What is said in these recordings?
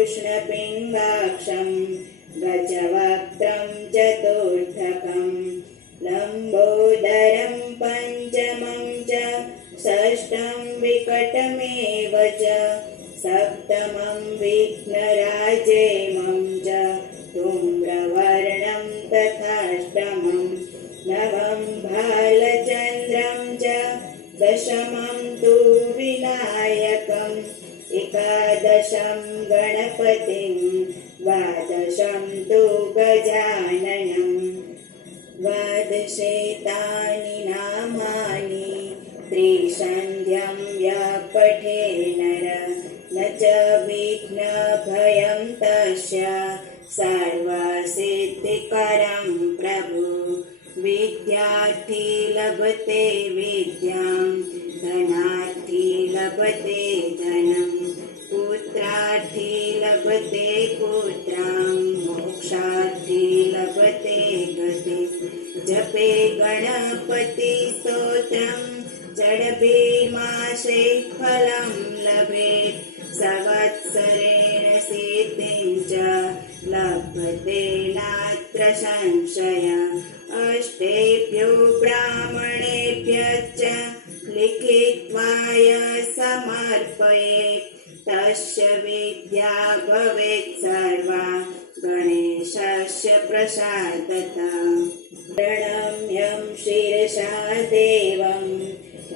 कृष्णपिङ्गाक्षं गजवक्त्रं चतुर्थकं लम्बोदरं पञ्चमं च षष्ठं विकटमेव च सप्तमं विघ्नराजेमं च धूम्रवर्णं तथाष्टमं नवं भालचन्द्रं च दशमं तु विनायकम् एकादशं गणपतिं द्वादशं तु गजाननं द्वादशेतानि नामानि त्रिसन्ध्यं यः पठे नर न च विघ्नभयं तस्य सर्वसिद्धिकरं प्रभु विद्यार्थी लभते विद्यां धनार्थी लभते धनं पुत्रार्थी लभते पुत्रां मोक्षार्थी लभते गतिं जपे गणपति स्तोत्रं जडभि मासे फलं लभेत् संवत्सरेण सिद्धिं च लभते नात्र संशयः अष्टेभ्यो ब्राह्मणेभ्यश्च लिखित्वाय समर्पयेत् तस्य विद्या भवेत् सर्वा गणेशस्य प्रसादतः प्रणम्यं शिरसा देवं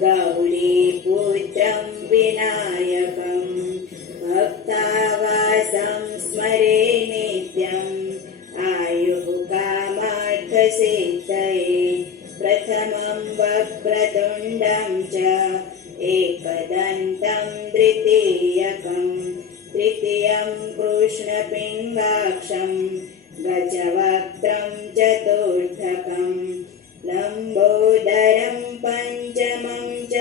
गौरीपुत्रं विनायकं भक्तावासं स्मरे नित्यम् आयुः कामार्थसिद्धये प्रथमं वक्रतुण्डं च एकदन्तं द्वितीयकं तृतीयं कृष्णपिङ्गाक्षं गजवक्त्रं चतुर्थकं लम्बोदरं पञ्चमं च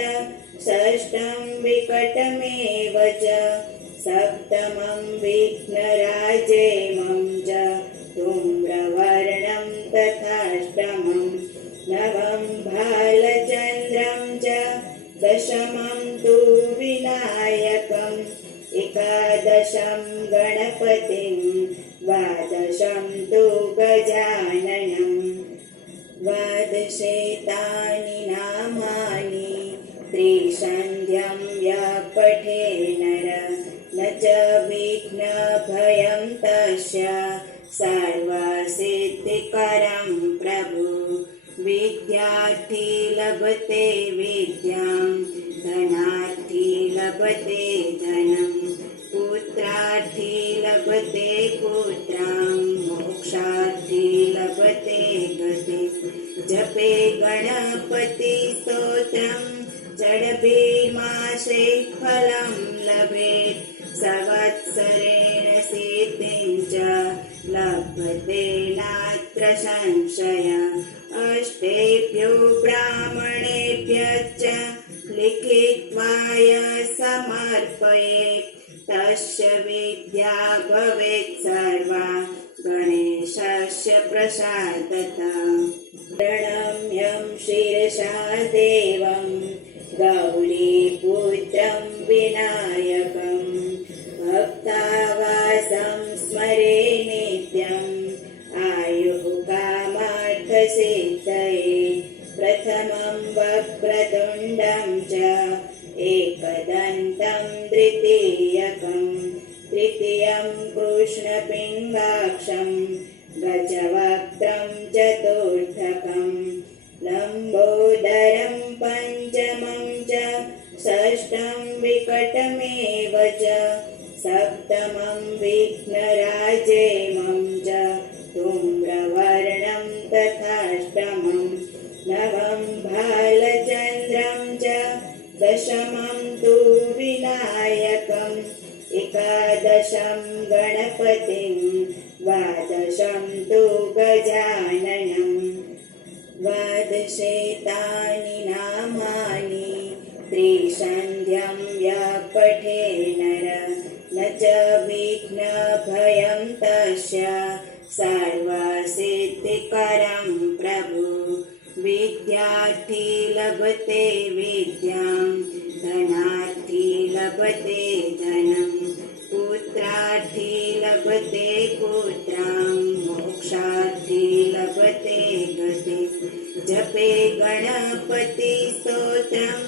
षष्ठं विकटमेव च सप्तमं विघ्नराजेमं च धूम्रवर्णं तथाष्टमं नवं भालचन्द्रं च दशमं तु विनायकम् एकादशं गणपतिं द्वादशं तु गजाननं द्वादशेतानि नामानि त्रिसन्ध्यं यः पठे नर न च विघ्नभयं तस्य सर्वसिद्धिकरं प्रभु विद्यार्थी लभते विद्यां धनार्थी लभते धनं पुत्रार्थी लभते पुत्रां मोक्षार्थी लभते गतिं जपे गणपति स्तोत्रं जडभि मासे फलं लभेत् संवत्सरेण सिद्धिं च लभते नात्र संशयः अष्टेभ्यो ब्राह्मणेभ्यश्च लिखित्वाय समर्पयेत् तस्य विद्या भवेत् सर्वा गणेशस्य प्रसादतः प्रणम्यं शिरसा देवं गौरीपुत्रं विनायकं भक्तावासं स्मरे नित्यम् आयुः कामार्थसिद्धये प्रथमं वक्रतुण्डं च एकदन्तं द्वितीयकं तृतीयं कृष्णपिङ्गाक्षं गजवक्त्रं चतुर्थकं लम्बोदरं पञ्चमं च षष्ठं विकटमेव च सप्तमं विघ्नराजेमं च धूम्रवर्णं तथाष्टमं नवं भालचन्द्रं च दशमं तु विनायकम् एकादशं गणपतिं द्वादशं तु गजाननं द्वादशेतानि नामानि त्रिसन्ध्यं यः पठे नर न च विघ्नभयं तस्य सर्वसिद्धिकरं प्रभु विद्यार्थी लभते विद्यां धनार्थी लभते धनं पुत्रार्थी लभते पुत्रां मोक्षार्थी लभते गति जपे गणपति स्तोत्रं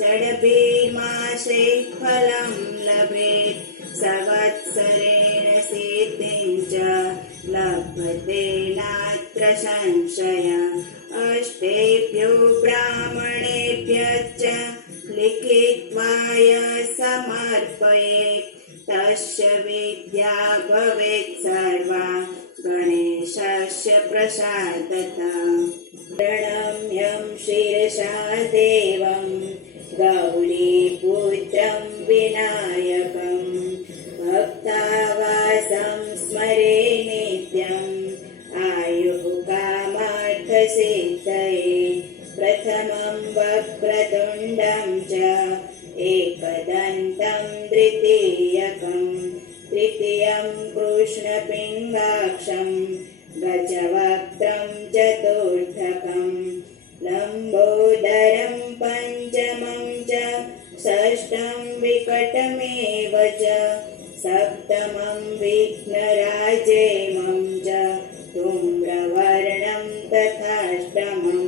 जडभीमाशे फलं लभेत् संवत्सरेण सिद्धिं च लभते नात्र संशय अष्टेभ्यो ब्राह्मणेभ्यश्च लिखित्वाय समर्पयेत् तस्य विद्या भवेत् सर्वा गणेशस्य प्रसादतः प्रणम्यं शिरसा देवं गौरीपुत्रं विनायकं भक्तावासं स्मरे नित्यम् आयुः कामार्थसिद्धये प्रथमं वक्रतुण्डं च एकदन्तं द्वितीयकं तृतीयं कृष्णपिङ्गाक्षं गजवक्त्रं चतुर्थकं लम्बोदरं पञ्चमं च षष्ठं विकटमेव च सप्तमं विघ्नराजेमं च धूम्रवर्णं तथाष्टमं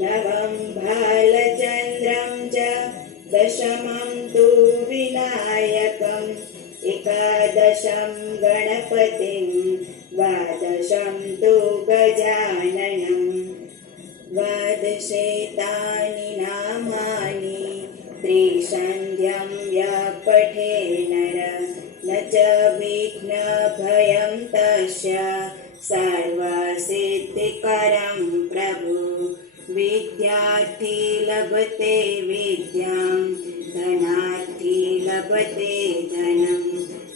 नवं भालचन्द्रं च दशमं तु विनायकम् एकादशं गणपतिं द्वादशं तु गजाननं द्वादशेतानि नामानि त्रिसन्ध्यं यः पठे नर न च विघ्नभयं तस्य सर्वसिद्धिकरं प्रभु विद्यार्थी लभते विद्यां धनार्थी लभते धनं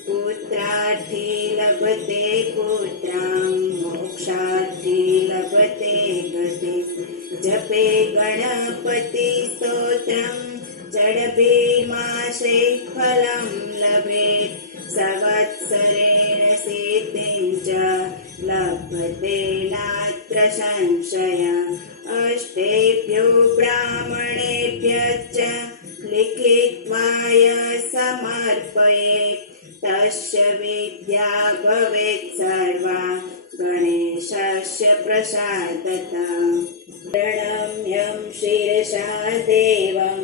पुत्रार्थी लभते पुत्रां मोक्षार्थी लभते गति जपे गणपति स्तोत्रं जडभीमाशे फलं लभेत् संवत्सरेण सिद्धिं च लभते नात्र संशय अष्टेभ्यो ब्राह्मणेभ्यश्च लिखित्वाय समर्पयेत् तस्य विद्या भवेत् सर्वा गणेशस्य प्रसादतः प्रणम्यं शिरसा देवं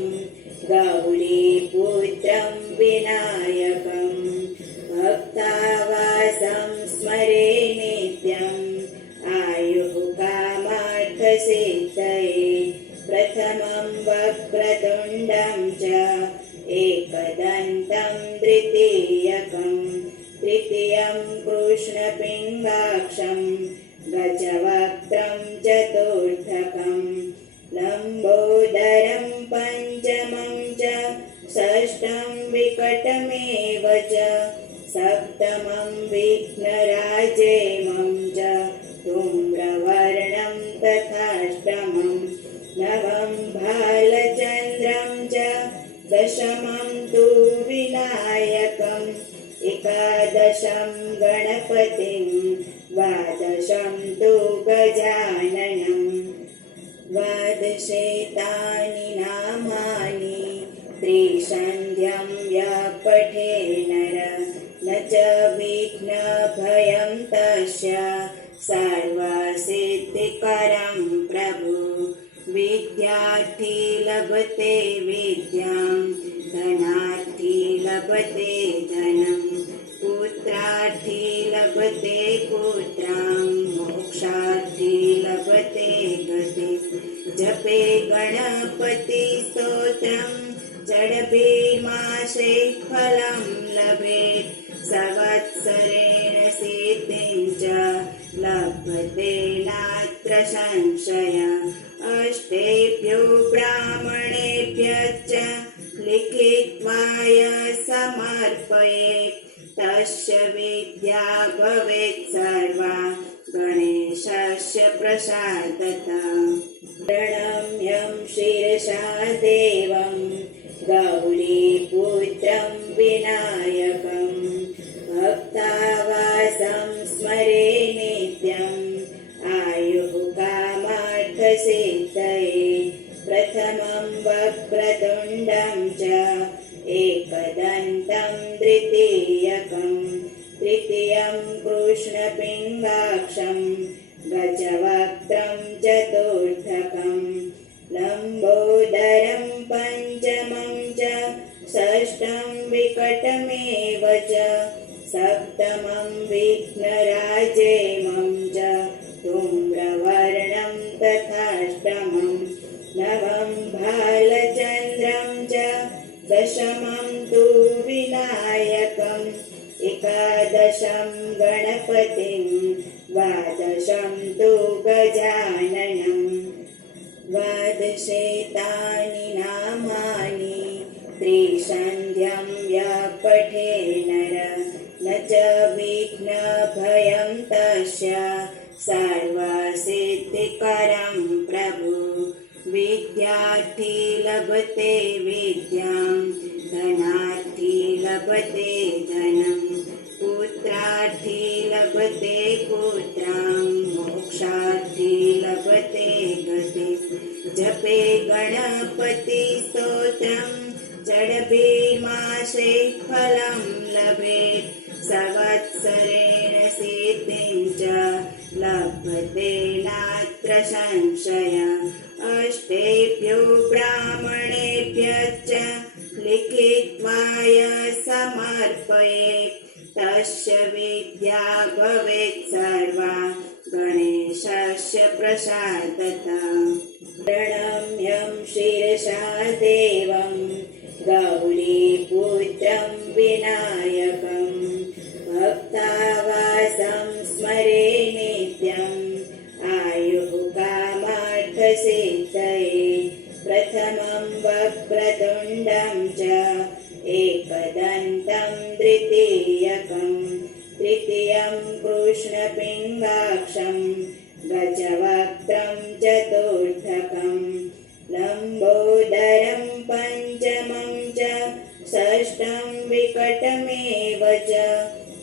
गौरीपुत्रं विनायकं भक्तावासं स्मरे नित्यम् आयुः कामार्थसिद्धये प्रथमं वक्रतुण्डं च एकदन्तं द्वितीयकं तृतीयं कृष्णपिङ्गाक्षं गजवक्त्रं चतुर्थकं लम्बोदरं पञ्चमं च षष्ठं विकटमेव च सप्तमं विघ्नराजेमं च धूम्रवर्णं तथाष्टमं नवं भालचन्द्रं च दशमं तु विनायकम् एकादशं गणपतिं द्वादशं तु गजाननं द्वादशेतानि नामानि त्रिसन्ध्यं यः पठे नर न च विघ्नभयं तस्य सर्वसिद्धिकरं प्रभु विद्यार्थी लभते विद्यां धनार्थी लभते धनं पुत्रार्थी लभते पुत्रां मोक्षार्थी लभते गति जपे गणपति स्तोत्रं जडभीमाशे फलं लभेत् संवत्सरेण सिद्धिं च लभते नात्र संशय अष्टेभ्यो ब्राह्मणेभ्यश्च लिखित्वाय समर्पयेत् तस्य विद्या भवेत् सर्वा गणेशस्य प्रसादतः प्रणम्यं शिरसा देवं गौरीपुत्रं विनायकं भक्तावासं स्मरे नित्यम् आयुः कामार्थसिद्धये प्रथमं वक्रतुण्डं च एकदन्तं द्वितीयकं तृतीयं कृष्णपिङ्गाक्षं गजवक्त्रं चतुर्थकं लम्बोदरं पञ्चमं च षष्ठं विकटमेव च सप्तमं विघ्नराजेमं च धूम्रवर्णं तथाष्टमं नवं भालचन्द्रं च दशमं तु विनायकम् एकादशं गणपतिं द्वादशं तु गजाननं द्वादशेतानि नामानि त्रिसन्ध्यं यः पठे नर न च विघ्नभयं तस्य सर्वसिद्धिकरं प्रभु विद्यार्थी लभते विद्यां धनार्थी लभते धनं पुत्रार्थी लभते पुत्रां मोक्षार्थी लभते गतिं जपे गणपति स्तोत्रं जडभीमाशे फलं लभेत् संवत्सरेण सिद्धिं च लभते नात्र संशयः अष्टेभ्यो ब्राह्मणेभ्यश्च लिखित्वा यः समर्पयेत् तस्य विद्या भवेत् सर्वा गणेशस्य प्रसादतः प्रणम्यं शिरसा देवं गौरीपुत्रं विनायकं भक्तावासं स्मरे नित्यम् आयुः कामार्थसिद्धये प्रथमं वक्रतुण्डं च एकदन्तं द्वितीयकं तृतीयं कृष्णपिङ्गाक्षं गजवक्त्रं चतुर्थकं लम्बोदरं पञ्चमं च षष्ठं विकटमेव च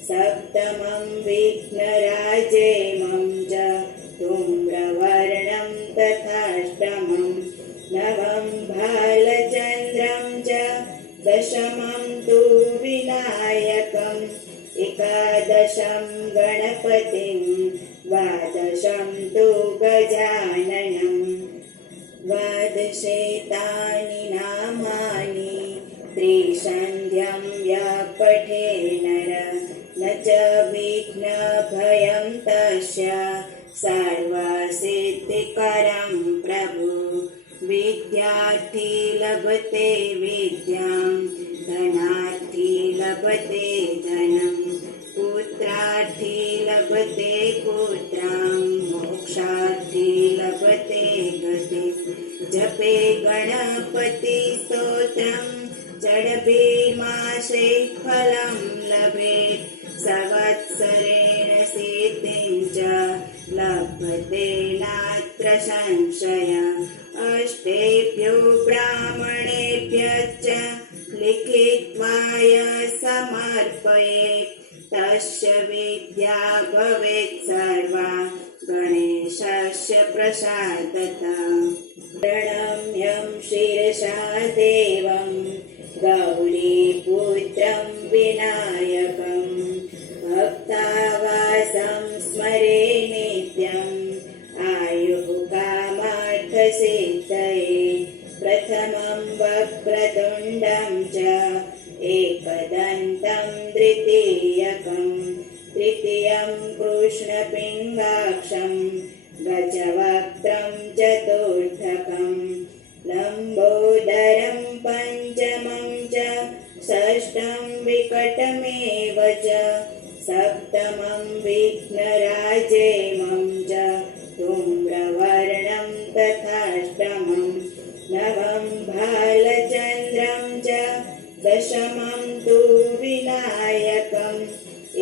सप्तमं विघ्नराजेमं च धूम्रवर्णं तथाष्टमं नवं भालचन्द्रं च दशमं तु विनायकम् एकादशं गणपतिं द्वादशं तु गजाननं द्वादशेतानि नामानि त्रिसन्ध्यं यः पठे नर न च विघ्नभयं तस्य सर्वसिद्धिकरं प्रभु विद्यार्थी लभते विद्यां धनार्थी लभते धनं पुत्रार्थी लभते पुत्रां मोक्षार्थी लभते गतिं जपे गणपति स्तोत्रं जडभीमाशे फलं लभेत् संवत्सरेण सिद्धिं च लभते नात्र संशयः अष्टेभ्यो ब्राह्मणेभ्यश्च लिखित्वा यः समर्पयेत् तस्य विद्या भवेत् सर्वा गणेशस्य प्रसादतः प्रणम्यं शिरसा देवं गौरीपुत्रं विनायकं भक्तावासं स्मरे नित्यम् आयुः कामार्थसिद्धये प्रथमं वक्रतुण्डं च एकदन्तं द्वितीयकं तृतीयं कृष्णपिङ्गाक्षं गजवक्त्रं चतुर्थकं लम्बोदरं पञ्चमं च षष्ठं विकटमेव च सप्तमं विघ्नराजेमं च धूम्रवर्णं तथाष्टमं नवं भालचन्द्रं च दशमं तु विनायकम्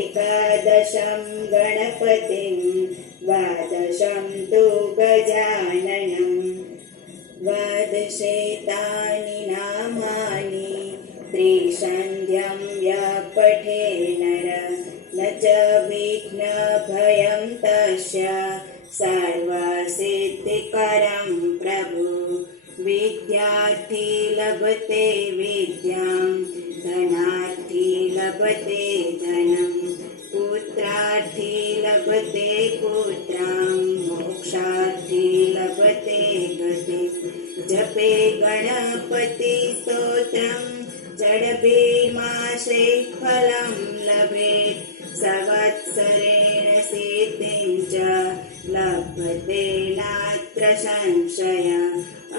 एकादशं गणपतिं द्वादशं तु गजाननं द्वादशेतानि नामानि त्रिसन्ध्यं यः पठे नर न च विघ्नभयं तस्य सर्वसिद्धिकरं प्रभु विद्यार्थी लभते विद्यां धनार्थी लभते धनं पुत्रार्थी जपे गणपतिस्तोत्रं षड्भिर्मासे फलं लभेत् संवत्सरेण सिद्धिं च लभते नात्र संशयः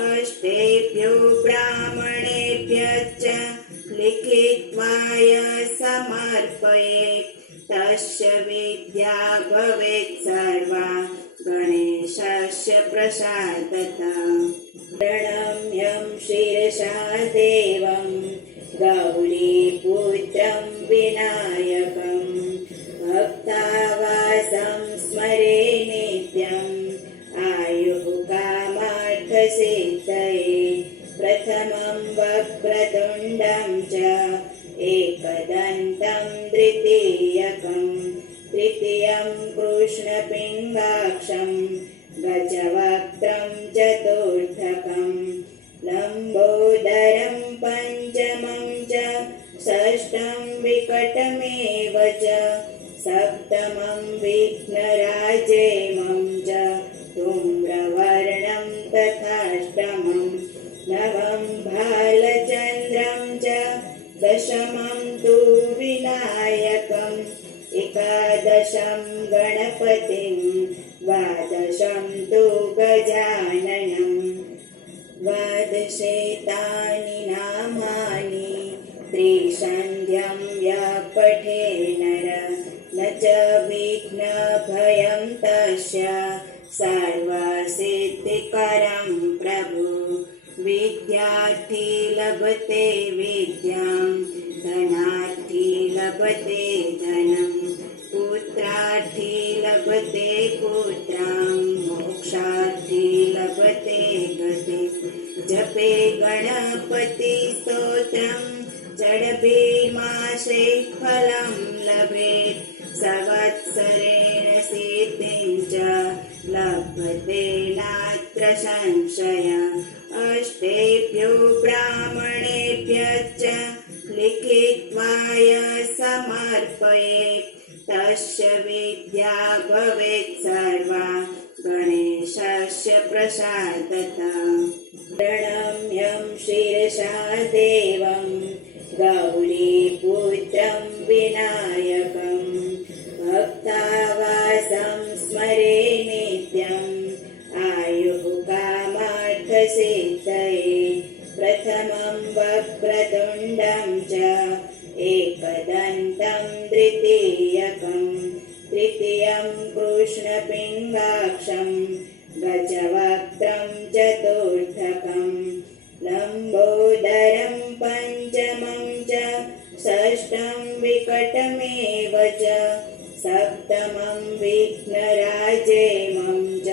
अष्टेभ्यो ब्राह्मणेभ्यश्च लिखित्वाय समर्पयेत् तस्य विद्या भवेत् सर्वा गणेशस्य प्रसादतः प्रणम्यं शिरसा देवं गौरीपुत्रं विनायकं भक्तावासं स्मरे नित्यम् आयुः कामार्थसिद्धये प्रथमं वक्रतुण्डं च एकदन्तं द्वितीयकं तृतीयं कृष्णपिङ्गाक्षं गजवक्त्रं चतुर्थकं लम्बोदरं पञ्चमं च षष्ठं विकटमेव च सप्तमं विघ्नराजेमं च धूम्रवर्णं तथाष्टमं नवं भालचन्द्रं च दशमं तु विनायकम् एकादशं गणपतिं द्वादशं तु गजाननं द्वादशेतानि नामानि त्रिसन्ध्यं यः पठे नर न च विघ्नभयं तस्य सर्वसिद्धिकरं प्रभु विद्यार्थी लभते विद्यां धनार्थी लभते धनं पुत्रार्थी लभते पुत्रां मोक्षार्थी लभते गतिं जपे गणपतिस्तोत्रं षड्भिर्मासे फलं लभेत् संवत्सरेण सिद्धिं च लभते नात्र संशयः अष्टेभ्यो ब्राह्मणेभ्यश्च लिखित्वाय समर्पयेत् तस्य विद्या भवेत् सर्वा गणेशस्य प्रसादतः प्रणम्यं शिरसा देवं गौरीपुत्रं विनायकं भक्तावासं स्मरे नित्यम् आयुः कामार्थसिद्धये प्रथमं वक्रतुण्डं च एकदन्तं द्वितीयकं तृतीयं कृष्णपिङ्गाक्षं गजवक्त्रं चतुर्थकं लम्बोदरं पञ्चमं च षष्ठं विकटमेव च सप्तमं विघ्नराजेमं च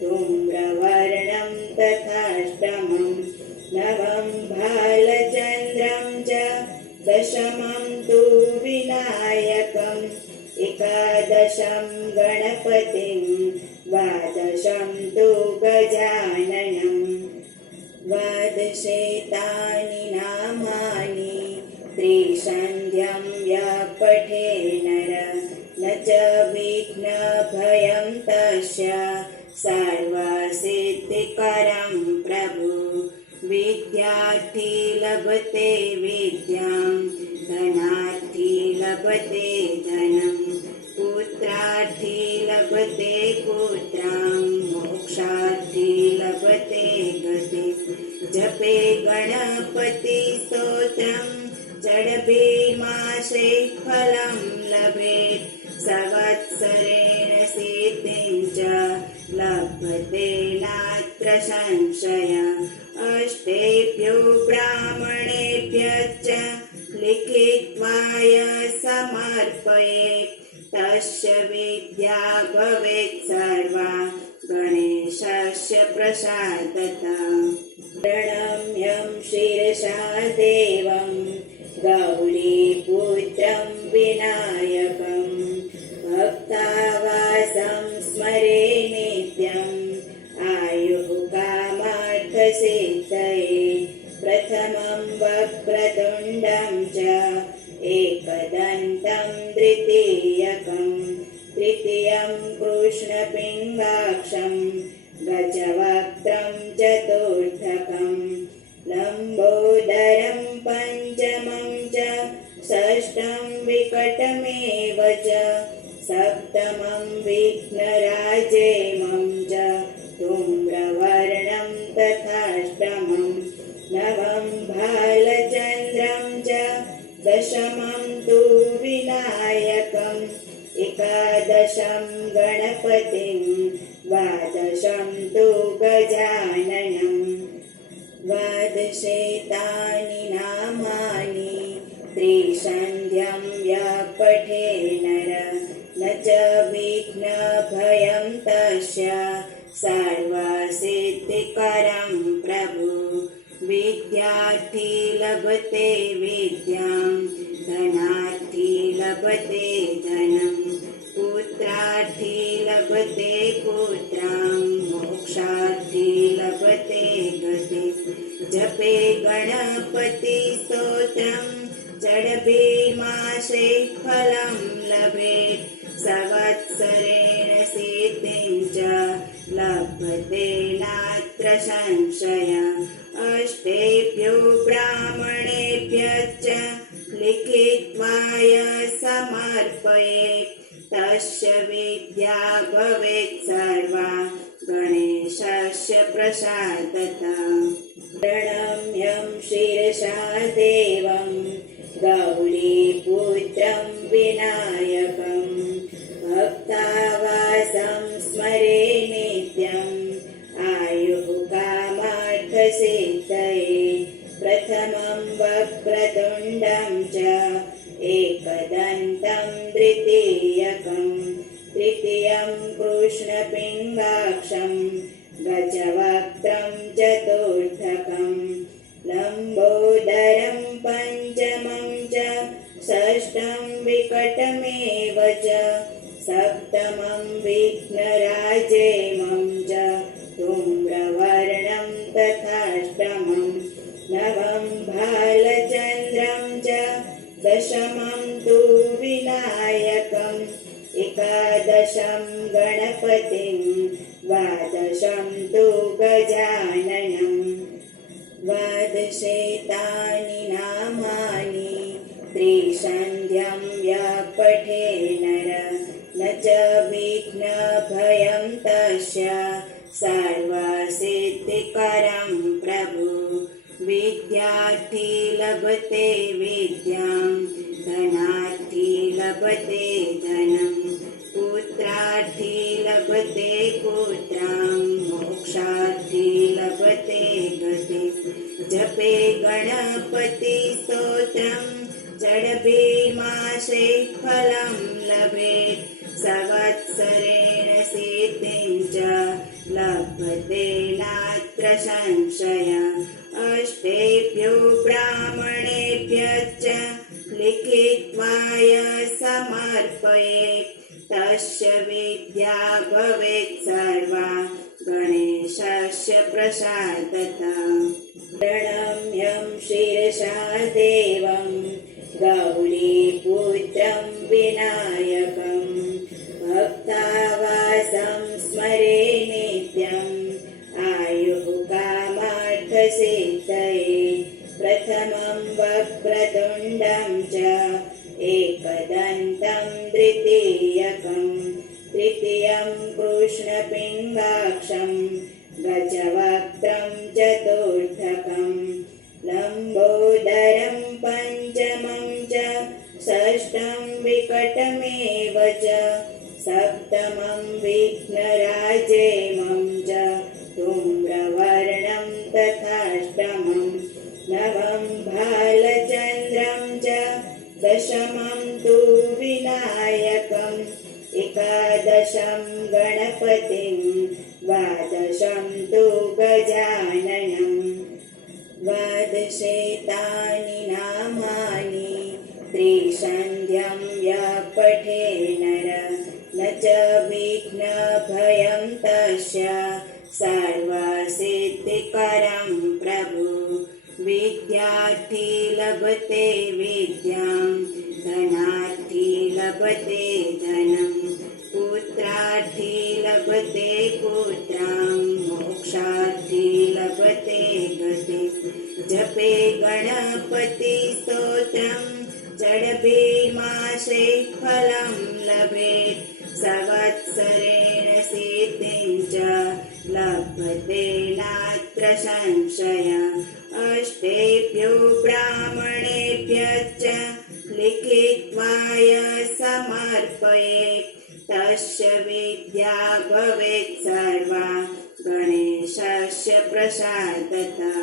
धूम्रवर्णं तथाष्टमं नवं भालचन्द्रं च दशमं तु विनायकम् एकादशं गणपतिं द्वादशं तु गजाननं द्वादशेतानि नामानि त्रिसन्ध्यं यः पठे नर न च विघ्नभयं तस्य सर्वसिद्धिकरं प्रभु विद्यार्थी लभते विद्यां धनार्थी लभते धनं पुत्रार्थी लभते पुत्रां मोक्षार्थी लभते गतिं जपे गणपतिस्तोत्रं षड्भिर्मासे फलं लभेत् संवत्सरेण सिद्धिं च लभते नात्र संशयः अष्टेभ्यो ब्राह्मणेभ्यश्च लिखित्वाय समर्पयेत् तस्य विद्या भवेत् सर्वा गणेशस्य प्रसादतः प्रणम्यं शिरसा देवं गौरीपुत्रं विनायकं भक्तावासं स्मरे नित्यम् आयुः कामार्थसिद्धये प्रथमं वक्रतुण्डं च एकदन्तं द्वितीयकं तृतीयं कृष्णपिङ्गाक्षं गजवक्त्रं चतुर्थकम् विकटमेव च सप्तमं विघ्नराजेमं च धूम्रवर्णं तथाष्टमं नवं भालचन्द्रं च दशमं तु विनायकम् एकादशं गणपतिं द्वादशं तु गजाननम् द्वादशेतानि नामानि त्रिसन्ध्यं यः पठे नर न च विघ्नभयं तस्य सर्वसिद्धिकरं प्रभु विद्यार्थी लभते विद्यां धनार्थी लभते धनं पुत्रार्थी लभते पुत्रां मोक्षार्थी लभते गतिं जपे गणपति स्तोत्रं जडभीमाशे फलं लभेत् संवत्सरेण सिद्धिं च लभते नात्र संशय अष्टेभ्यो ब्राह्मणेभ्यश्च लिखित्वाय समर्पयेत् तस्य विद्या भवेत् सर्वा गणेशस्य प्रसादतः प्रणम्यं शिरसा देवं गौरीपुत्रं विनायकं भक्तावासं स्मरे नित्यम् आयुः कामार्थसिद्धये प्रथमं वक्रतुण्डं च एकदन्तं द्वितीयकं तृतीयं कृष्णपिङ्गाक्षं गजवक्त्रं चतुर्थकं लम्बोदरं पञ्चमं च षष्ठं विकटमेव च सप्तमं विघ्नराजेमं च धूम्रवर्णं तथाष्टमं नवं भालचन्द्रं च दशमं तु विनायकम् एकादशं गणपतिं द्वादशं तु गजाननम् द्वादशेतानि नामानि त्रिसन्ध्यं यः पठे नर न च विघ्नभयं तस्य सर्वसिद्धिकरं प्रभु विद्यार्थी लभते विद्यां धनार्थी लभते धनं पुत्रार्थी लभते पुत्रां मोक्षार्थी लभते गतिं जपे गणपति स्तोत्रं जडभीमाशे फलं लभेत् संवत्सरेण सिद्धिं च लभते नात्र संशय अष्टेभ्यो ब्राह्मणेभ्यश्च लिखित्वाय समर्पयेत् तस्य विद्या भवेत् सर्वा गणेशस्य प्रसादतः प्रणम्यं शिरसा देवं गौरीपुत्रं विनायकं भक्तावासं स्मरे नित्यम् आयुः कामार्थसिद्धये प्रथमं वक्रतुण्डं च एकदन्तं द्वितीयकं तृतीयं कृष्णपिङ्गाक्षं गजवक्त्रं चतुर्थकं लम्बोदरं पञ्चमं च षष्ठं विकटमेव च सप्तमं विघ्नराजेमं च धूम्रवर्णं तथाष्टमं नवं भालचन्द्रं च दशमं तु विनायकम् एकादशं गणपतिं द्वादशं तु गजाननम् द्वादशेतानि नामानि त्रिसन्ध्यं यः पठे नर न च विघ्नभयं तस्य सर्वसिद्धिकरं प्रभु विद्यार्थी लभते विद्यां धनार्थी लभते धनं पुत्रार्थी लभते पुत्रां मोक्षार्थी लभते गतिं जपे गणपति स्तोत्रं जडभीमा मासे फलं लभेत् संवत्सरेण सिद्धिं च लभते नात्र संशय अष्टेभ्यो ब्राह्मणेभ्यश्च लिखित्वाय समर्पयेत् तस्य विद्या भवेत् सर्वा गणेशस्य प्रसादतः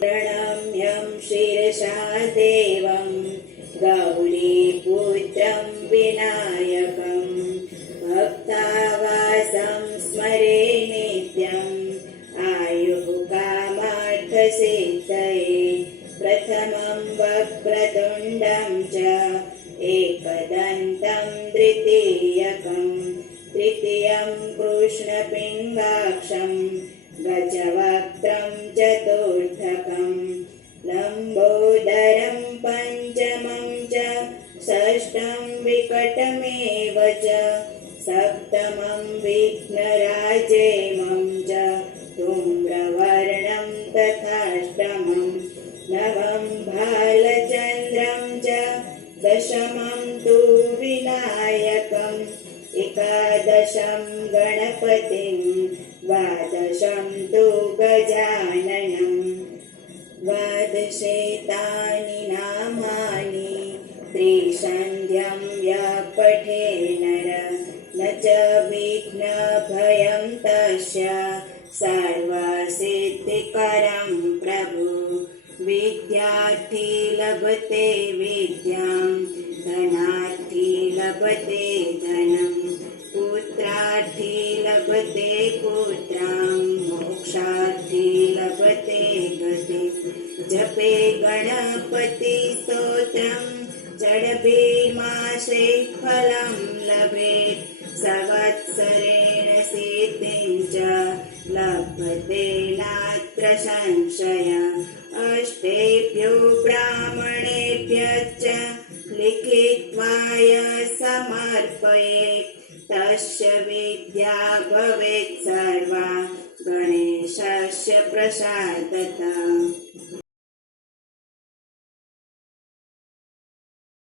प्रणम्यं शिरसा देवं गौरीपुत्रं विनायकं भक्तावासं स्मरे नित्यम् आयुः कामार्थसिद्धये प्रथमं वक्रतुण्डं च एकदन्तं द्वितीयकं तृतीयं कृष्णपिङ्गाक्षं गजवक्त्रं चतुर्थकं लम्बोदरं पञ्चमं च षष्ठं विकटमेव च सप्तमं विघ्नराजेमं च धूम्रवर्णं तथाष्टमं नवं भालचन्द्रं च दशमं तु विनायकम् एकादशं गणपतिं द्वादशं तु गजाननं द्वादशेतानि नामानि त्रिसन्ध्यं यः पठे नर न च विघ्नभयं तस्य सर्वसिद्धिकरं प्रभु विद्यार्थी लभते विद्यां धनार्थी लभते धनं पुत्रार्थी लभते पुत्रां मोक्षार्थी लभते गतिं जपे गणपति स्तोत्रं षड्भि मासे फलं लभेत् संवत्सरेण सिद्धिं च लभते नात्र संशय अष्टेभ्यो ब्राह्मणेभ्यश्च लिखित्वाय समर्पयेत् तस्य विद्या भवेत् सर्वा गणेशस्य प्रसादतः।